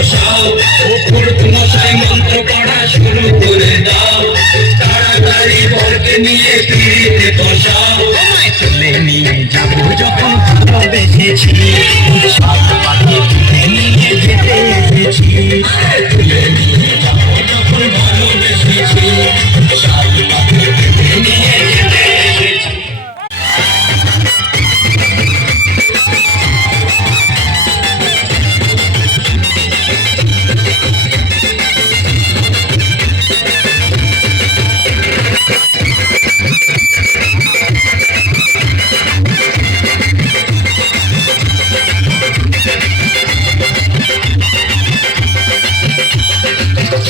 বসাও, ওপর মশাই মন্ত্র পড়া শুরু করে দাও, তাড়াতাড়ি বরকে নিয়ে পিড়িতে বসাও। আমায় তুলে নিয়ে যাবো যখন ভালোবেসেছি, সাত পাখি তুলে নিয়ে যেতে এসেছি। তুলে নিয়ে যাবো যখন ভালোবেসেছি, সাত পাখি তুলে নিয়ে যেতে এসেছি।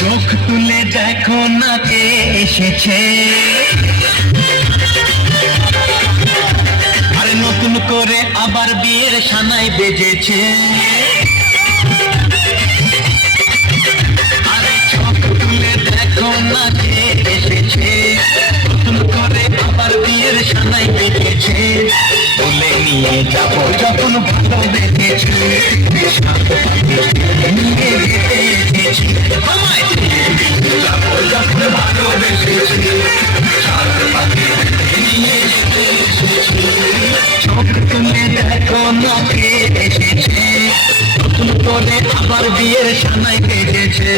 চোখ তুলে দেখো না কে এসেছে, আরে নতুন করে আবার বিয়ের সানাই বেজেছে। আরে চোখ তুলে দেখো না কে এসেছে, নতুন করে আবার বিয়ের সানাই বেজেছে। তুলে নিয়ে যাবো যখন ভালোবেসেছি, নিয়ে যেতে এসেছি। আমায় যাবো যখন ভালোবেসেছি, সাত পাখি নিয়ে যেতে এসেছি। চোখ তুলে দেখো না কে এসেছে, নতুন করে আবার বিয়ের সানাই বেজেছে।